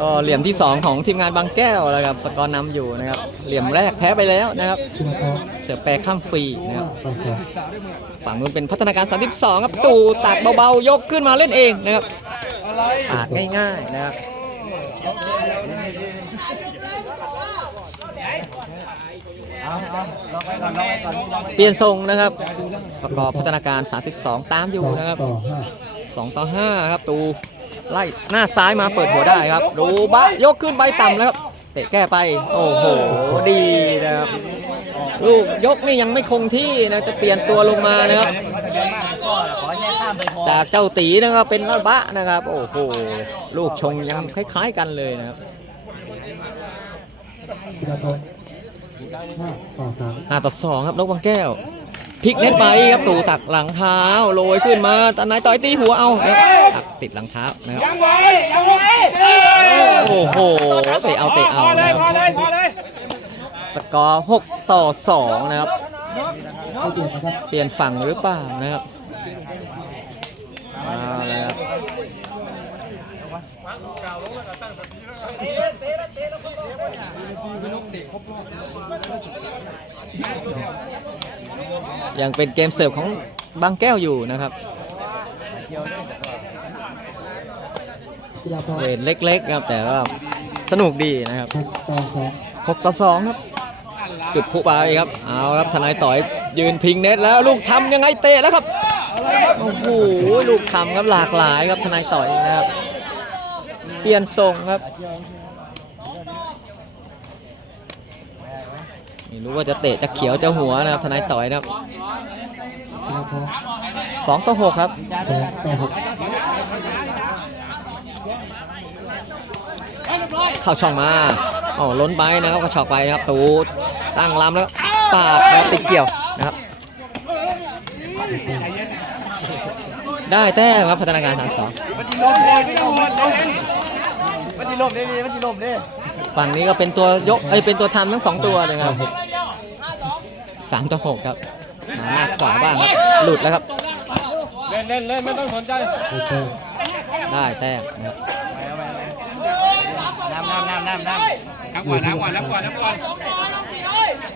ก็เหลี่ยมที่ 2 ของทีมงานบางแก้วแล้วครับสกอร์นำอยู่นะครับเหลี่ยมแรกแพ้ไปแล้วนะครับธีรทองเสือแปรข้ามฟรีนะครับต่อสองฝั่งนู้นเป็นพัฒนาการ 32 ครับตู่ตักเบาๆ ยกขึ้นมาเล่นเองนะครับปาดง่ายๆนะครับเอาเอาลองไปก่อนลองไปก่อนลองไปเปลี่ยนทรงนะครับสกอร์พัฒนาการ 32 ตามอยู่สองนะครับต่อห้า2ต่อ 5 ครับตู ไล่หน้าซ้ายมาเปิดหัวได้ครับ ดูบะยกขึ้นไปต่ำแล้วครับ เตะแก้ไป โอ้โห ดีนะครับ ลูกยกนี่ยังไม่คงที่นะจะเปลี่ยนตัวลงมานะครับ จากเจ้าตีนะครับเป็นบะนะครับ โอ้โห ลูกชงยังคล้าย ๆ กันเลยนะครับต่อสามห้าต่อสองครับนกบางแก้ว พลิกเน็ตไปครับตู่ตักหลังเท้าโรยขึ้นมาตานายต่อยตีหัวเอานะครับตักติดหลังเท้านะครับยังไว้ยังไว้โอ้โหเตะเอาเตะเอาพอเลนะยคพอรับเลยพอเลยสกอร์6ต่อ2นะครับเข้าเปลี่ยนนะครับเปลี่ยนฝั่งหรือเปล่านะครับเอาละครับ ยังเป็นเกมเสิร์ฟของบางแก้วอยู่นะครับธีรทเวทเล็กๆครับแต่ว่าสนุกดีนะครับหกต่อสอง6ต่อ2ครับจุดผู้ไปครับเอาครับทนายต่อยยืนพิงเน็ตแล้วลูกทำยังไงเตะแล้วครับโอ้โหลูกทำครับหลากหลายครับทนายต่อยนะครับ เปลี่ยนทรงครับ ไม่รู้ว่าจะเตะจะเขียวจะหัวนะครับทนายต่อยนะครับสองต่อหกครับสองต่อหกเข้าช่องมาอ๋อล้นไปนะครับกระชอกไปนะครับ ตูดตั้งลำแล้วปาดแล้วติดเกี่ยวนะครับ ได้แต้มครับพัฒนาการสามสองมันจีลมเลยม่ต้องมันลมมันจีลมได้ดีมันจีลมได้ ฝั่งนี้ก็เป็นตัวยกเอ้ยเป็นตัวทำทั้งสองตัวเลยครับสามต่อหกครับมาหน้าขวาบ้างครับหลุดแล้วครับ เล่นเล่นเล่นไม่ต้องสนใจโอเคได้แต้มนะครับน้ำน้ำน้ำน้ำน้ำน้ำก่อนน้ำก่อนน้ำก่อนน้ำก่อน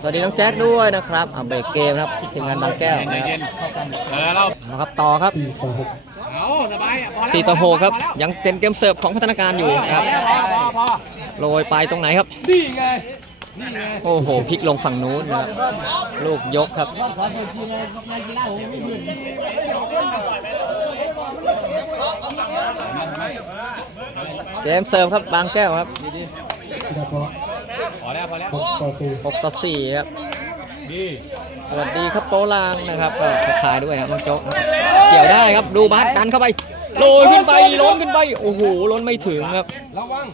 สวัสดีน้องแจ็คด้วยนะครับเอาเบรกเกมนะครับทีมงานบางแก้วนะครับเออเราเอาครับต่อครับ สี่ต่อหกเอาสบายอะพอแล้วสี่ต่อหกครับ ยังเป็นเกมเสิร์ฟของพัฒนาการอยู่นะครับพอพอพอโรยไปตรงไหนครับนี่ไงนี่ไงโอ้โหพลิกลงฝั่งนู้นนะครับลูกยกครับเกมเสิร์ฟครับบางแก้วครับธีรทองพอแล้วพอแล้วหกต่อสี่6ต่อ4ครับดีสวัสดีครับโปลางนะครับก็ทักทายด้วยครับน้องโจ๊กครับเกี่ยวได้ครับดูบัสดันเข้าไป โรยขึ้นไปล้นขึ้นไป โอ้โหล้นไม่ถึงครับ ระวัง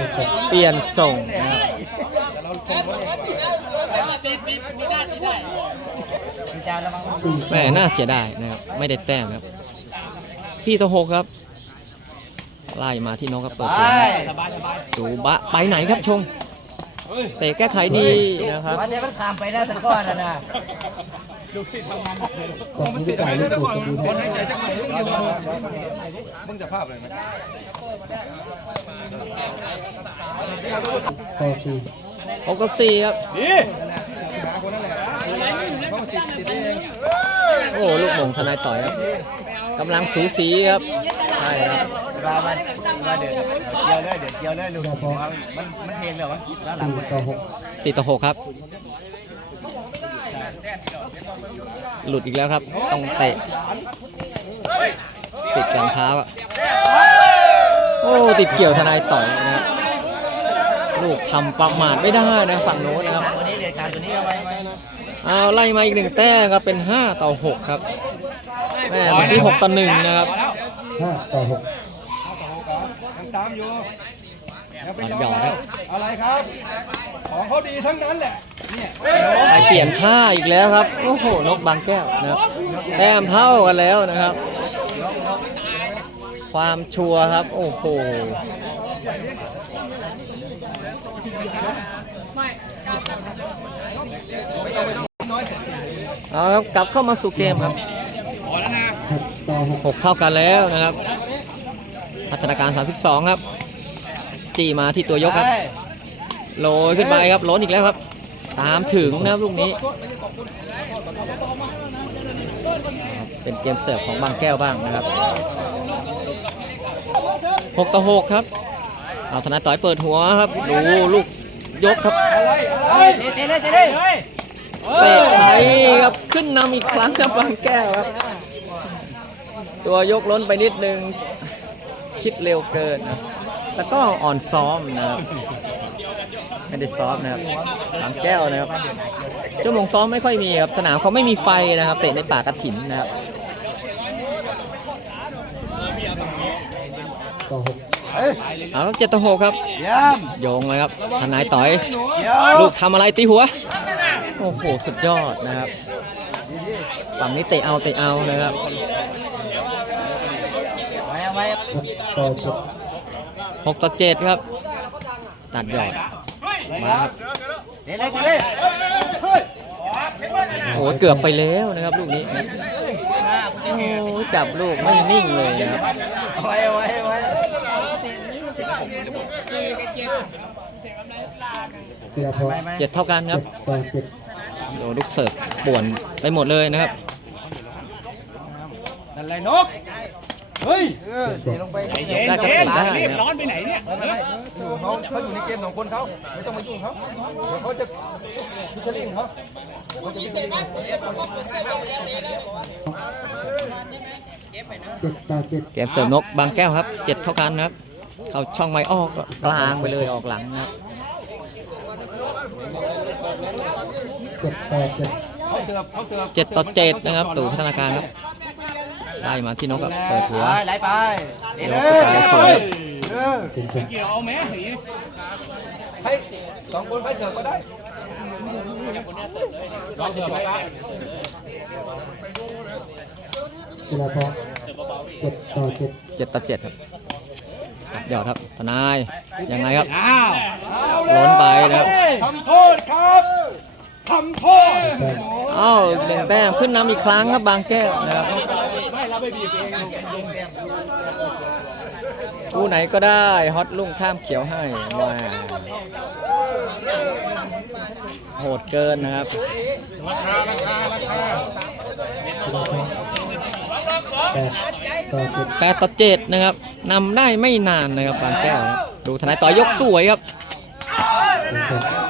หกต่อเปลี่ยนส่งนะครับสีจานแล้วมั้งสี่แหม่น่าเสียดายนะครับ ไม่ได้แต้มครับ4ต่อ6ครับ ไล่มาที่น้องครับเปิดไปเกมดูบะไปไหนครับชงเตะแก้ไขดีนะครับว่าจะมันข้ามไปได้แต่ก้อนนะ นะตอนนี้ได้จ่ายลูกสูบสตูนให้ใจจะไมึงจะภาพเลยไหมต่อสี่6ต่อ4ครับดีโอ้ลูกหม่งทนายต่อยครับกำลังสูสีครับใช่ครับรามันมาเดือดเกี่ยวเลยเดือดเกี่ยวเลยลูกมันมันเทนเหรอวะแล้วหลังสี่ต่อหกสี่ต่อหกครับ หลุดอีกแล้วครับ ต้องเตะติดกลางเท้าอะโอ้ ติดเกี่ยวทนายต่อยนะครับลูกทำประมาทไม่ได้นะฝั่งโน้นนะครับวันนี้เด็ดขาดตัวนี้เอาไว้ไว้เอาไล่มาอีกหนึ่งแต้มครับเป็น 5 ต่อ 6 ครับแม่เมื่อกี้6ต่อ1นะครับห้าต่อหกยังตามอยู่ยังไปหยอดครับอะไรครับ ของเขาดีทั้งนั้นแหละเนี่ย ไปเปลี่ยนท่าอีกแล้วครับ โอ้โห นกบางแก้วนะครับแต้มเท่ากันแล้วนะครับ ความชัวร์ครับ โอ้โหเอาครับกลับเข้ามาสู่เกมครับหกเท่ากันแล้วนะครับ พัฒนาการ 32 ครับ จีมาที่ตัวยกครับ โรยขึ้นไปครับล้นอีกแล้วครับ ตามถึงนะครับลูกนี้ เป็นเกมเสิร์ฟของบางแก้วบ้างนะครับ6ต่อ6ครับ เอาธนาต่อยเปิดหัวครับ ดูลูกยกครับเตะเลยเตะเลยเตะไทยครับขึ้นนำอีกครั้งครับบางแก้วครับ ตัวยกล้นไปนิดนึง คิดเร็วเกินนะแต่ก็อ่อนซ้อมนะครับ ไม่ได้ซ้อมนะครับบางแก้วนะครับชั่วโมงซ้อมไม่ค่อยมีครับสนามเขาไม่มีไฟนะครับเตะในป่ากระถินนะครับต่อหกเอาเจ็ดต่อหกครับเยี่ยมโยงเลยครับทนายต่อยเยี่ยมลูกทำอะไรตีหัว โอ้โห สุดยอดนะครับฝั่งนี้เตะเอาเตะเอานะครับไว้เอาไว้หกต่อเจ็ด6ต่อ7ครับ ตัดหยอด มาครับเตะเลยเตะเลยโอ้โหเกือบไปแล้วนะครับลูกนี้โอ้โหจับลูกไม่นิ่งเลยนะครับไว้ไว้ไว้เจ็ดเท่ากันครับเจ็ดโดนลูกเสิร์ฟป่วนไปหมดเลยนะครับนั่นแหละนก เฮ้ยเจ็ดสองลงไปน่าจะเป็นได้นะครับอยู่เขาเขาอยู่ในเกมสองคนเขาไม่ต้องมายุ่งเขาเดี๋ยวเขาจะพิชลิงเขาเขาจะพิชลิงเจ็ดต่อเจ็ดเกมเสริมนกบางแก้วครับเจ็ดเท่ากันนะครับ เข้าช่องไม้ออกกลางไปเลยออกหลังนะครับเจ็ดต่อเจ็ดเขาเสือบเขาเสือบเจ็ดต่อเจ็ดนะครับตู่พัฒนาการครับ ไล่มาที่นกกับเปิดหัว ไปไหลไปเตะนเลกกระจายยสวยเป็นสองให้สองคนไปเสือบก็ได้ลองเสือบไปกีฬาพอเจ็ดต่อเจ็ดเจ็ดต่อเจ็ดครับตัดยอดครับทนายยังไงครับอ้าวล้นไปนะครับทำโทษครับทำโทษแต้มเอ้าหนึ่งแต้มขึ้นนำอีกครั้งครับบางแก้วนะครับไม่ เราไม่บีบเองคู่ไหนก็ได้ฮอตลุ่งข้ามเขียวให้มาโหดเกินนะครับกีฬาพอแปดต่อเจ็ดแปดต่อเจ็ดนะครับนำได้ไม่นานนะครับบางแก้วนะครับดูทนายต่อยกสวยครับเป็นสอง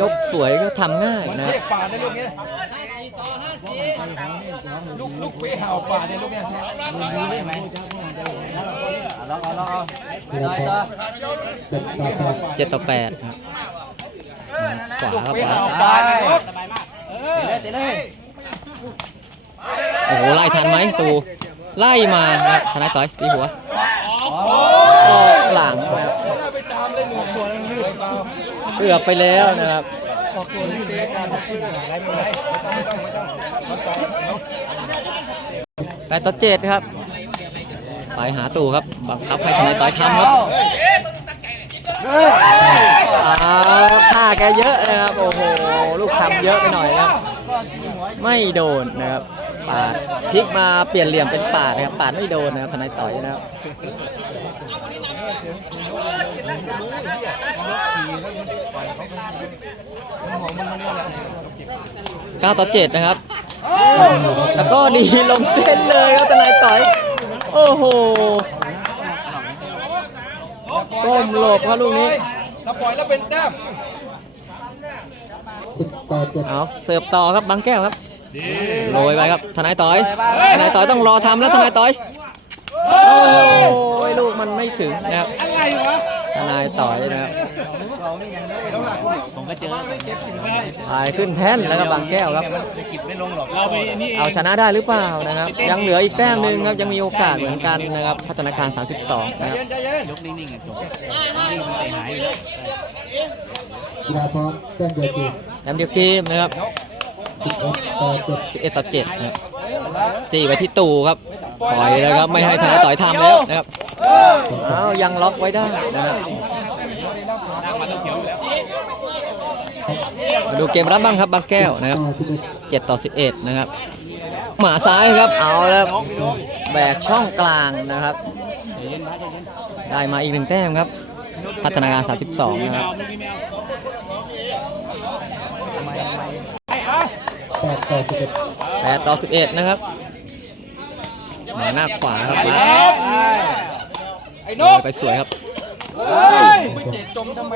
ยกสวยก็ทำง่ายนะค เรี รับ ยกป่าใน ลูกลูกเวห่าป่าในลูกเนี้เอาลองเอาลองเอากีฬาต่อยพอต่อเจ็ดต่อแปดเจ็ดต่อแปดครับขวาครับขวาเห่าป่าในลูกเลยเตะเลยโอ้โหไล่ทันไหมตูไล่มาครับทนายต่อยตีหัวหลังครับเกือบไปแล้วนะครับ ปดต่อเจ็ดครับ ไปหาตู่ครับ บังคับให้ทนายต่อยทำครับอ้าท่าแกเยอะนะครับ โอ้โห ลูกทำเยอะไปหน่อยนะครับ ไม่โดนนะครับปาดพลิกมาเปลี่ยนเหลี่ยมเป็นปาดนะครับ ปาดไม่โดนนะครับทนายต่อยนะครับเก้าต่อเจ็ดนะครับ แล้วก็ดีลงเส้นเลยครับทนายต่อย โอ้โหก้มหลบครับลูกนี้เราปล่อยแล้วเป็นแต้มสิบต่อเจ็ดเอาเสิร์ฟต่อครับบางแก้วครับโรยไปครับทนายต่อยทนายต่อยต้องรอทำแล้วทนายต่อยโอ้โหลูกมันไม่ถึงนะครับอะไรวะทนายต่อยนะครับ เรานี่ยังได้ผมก็เจอพายขึ้นแท่นแล้วก็บางแก้วครับ จะกิบไม่ลงหรอกเอาชนะได้หรือเปล่านะครับ ยังเหลืออีกแต้มหนึ่งครับยังมีโอกาสเหมือนกันนะครับ พัฒนาการ 32 นะครับเย็นใจเย็นยกนิ่งๆกันจบนิ่งมันเตะหายอยู่แล้วกีฬาพอแต้มเดียวเกมแต้มเดียวเกมนะครับ สิบเอ็ดต่อเจ็ด11ต่อ7นะครับตีไปที่ตู่ครับปล่อยเลยครับไม่ให้ทนายต่อยทำแล้วนะครับ อ้าวยังล็อกไว้ได้นะครับ มาดูเกมรับบ้างครับบางแก้วนะครับต่อสิบเอ็ด7ต่อ 11 นะครับ หมาซ้ายครับเอาแล้วแบกช่องกลางนะครับยได้มาอีกหนึ่งแต้มครับ พัฒนาการ 32 นะครับแปดต่อสิบเอ็ด8ต่อ11นะครับหมาหน้าขวาครับมาไอ้โดนกยไปสวยครับ จมทำไม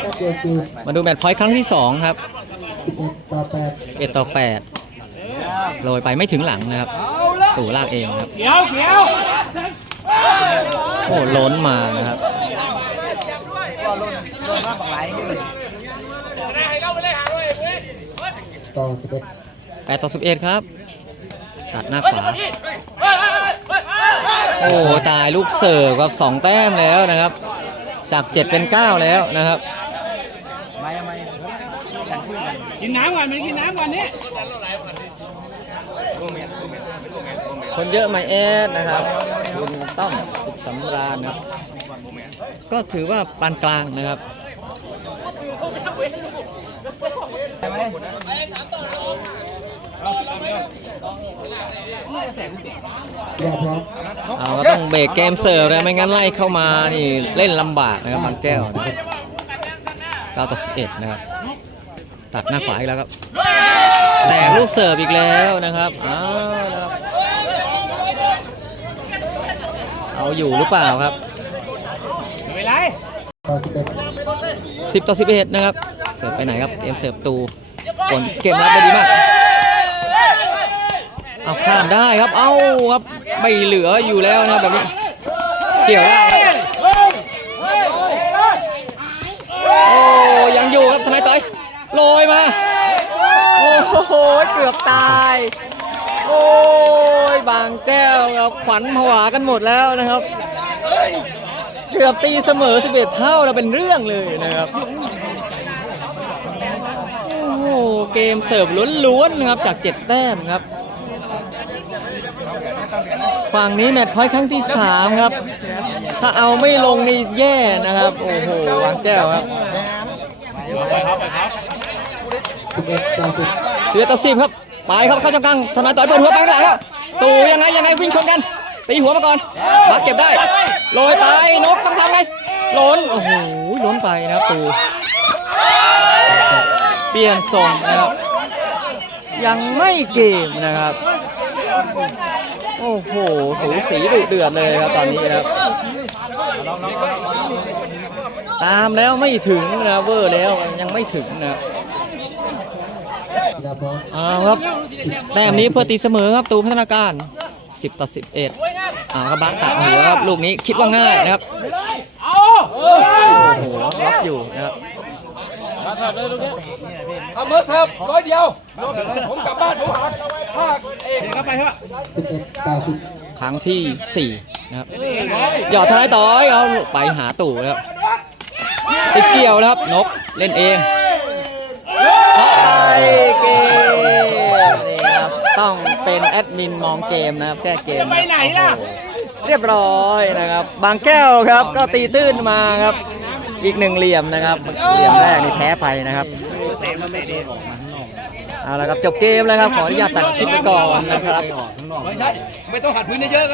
แต้มเดียวคือมาดูแมตช์พอยต์ครั้งที่ 2 ครับสิบเอ็ดต่อแปด11ต่อ8โรยไปไม่ถึงหลังนะครับ ตู่ลากเองครับ เขียวเขียวโอ้ล้นมานะครับต่อสิบเอ็ด8ต่อ11 ครับ ตัดหน้าขวา โอ้ตายลูกเสิร์ฟครับสองแต้มแล้วนะครับ จาก7เป็น9แล้วนะครับกินน้ำก่อนมันกินน้ำก่อนนี่คนเยอะไหมแอดนะครับคุณต้อมสุขสำราญนะครับก็ถือว่าปานกลางนะครับ ยอดพร้อมเอาก็ต้องเบรกเกมเสิร์ฟนะไม่งั้นไล่เข้ามานี่เล่นลำบากนะครับบางแก้วนะครับ9ต่อ11นะครับตัดหน้าขวาอีกแล้วครับแต่ลูกเสิร์ฟอีกแล้วนะครับเอาละครับ เอาอยู่หรือเปล่าครับไม่เป็นไรต่อสิบเอ็ด10ต่อ11นะครับเสิร์ฟไปไหนครับเกมเสิร์ฟตูผลเกมรับได้ดีมาก เอาข้ามได้ครับ เอาครับไม่เหลืออยู่แล้วนะแบบนี้เกี่ยวได้โอ้ยังอยู่ครับทนายต่อยโรยมา โอ้โหเกือบตาย โอ้ยบางแก้วครับขวัญผวากันหมดแล้วนะครับ เกือบตีเสมอ 11 เท่าแล้วเป็นเรื่องเลยนะครับโอ้โหเกมเสิร์ฟล้วนๆนะครับจาก 7 แต้มครับ ฝั่งนี้แมตช์พอยต์ครั้งที่ 3 ครับ ถ้าเอาไม่ลงนี่แย่นะครับ โอ้โหวางแก้วครับสิบเอ็ดต่อสิบเสือต่อสิบครับไปครับเข้าจังกลางทนายต่อยเปิดหัวไปข้างหลังแล้วตู่ยังไงยังไงวิ่งชนกันตีหัวมาก่อนมาเก็บได้โรยไปนกต้องทำไงล้นโอ้โหล้นไปนะครับตู่เปลี่ยนทรงนะครับ ยังไม่เกมนะครับ โอ้โห สูสีดุเดือดเลยครับตอนนี้ครับ ตามแล้วไม่ถึงนะเวอร์แล้วยังไม่ถึงนะครับอดพร้อมเอาครับแต้มนี้เพื่อตีเสมอครับตูพัฒนาการ 10 ต่อ 11อ่าครับบักตัดหัวครับลูกนี้คิดว่าง่ายนะครับโอ้โหล็อกอยู่นะครับเอาเมื่อเสิร์ฟร้อยเดียว ผมกลับบ้านผมหาภาคเอกเข้าไปเถอะสิบเอ็ดต่อสิบครั้งที่4นะครับหยอดท้ายต่อยเอาไปหาตู่นะครับติดเกี่ยวนะครับนกเล่นเองเพราะไปเกมนี่ครับต้องเป็นแอดมินมองเกมนะครับแก้เกมนะครับไปไหนล่ะโอ้โหเรียบร้อยนะครับ บางแก้วครับก็ตีตื้นมาครับ อีกหนึ่งเหลี่ยมนะครับเหลี่ยมแรกนี่แพ้ไปนะครับเอา เอาละครับจบเกมแล้วครับขออนุญาตตัดคลิปไปก่อนนะครับ ไม่ใช่ ไม่ต้องหัดพื้นเยอะๆ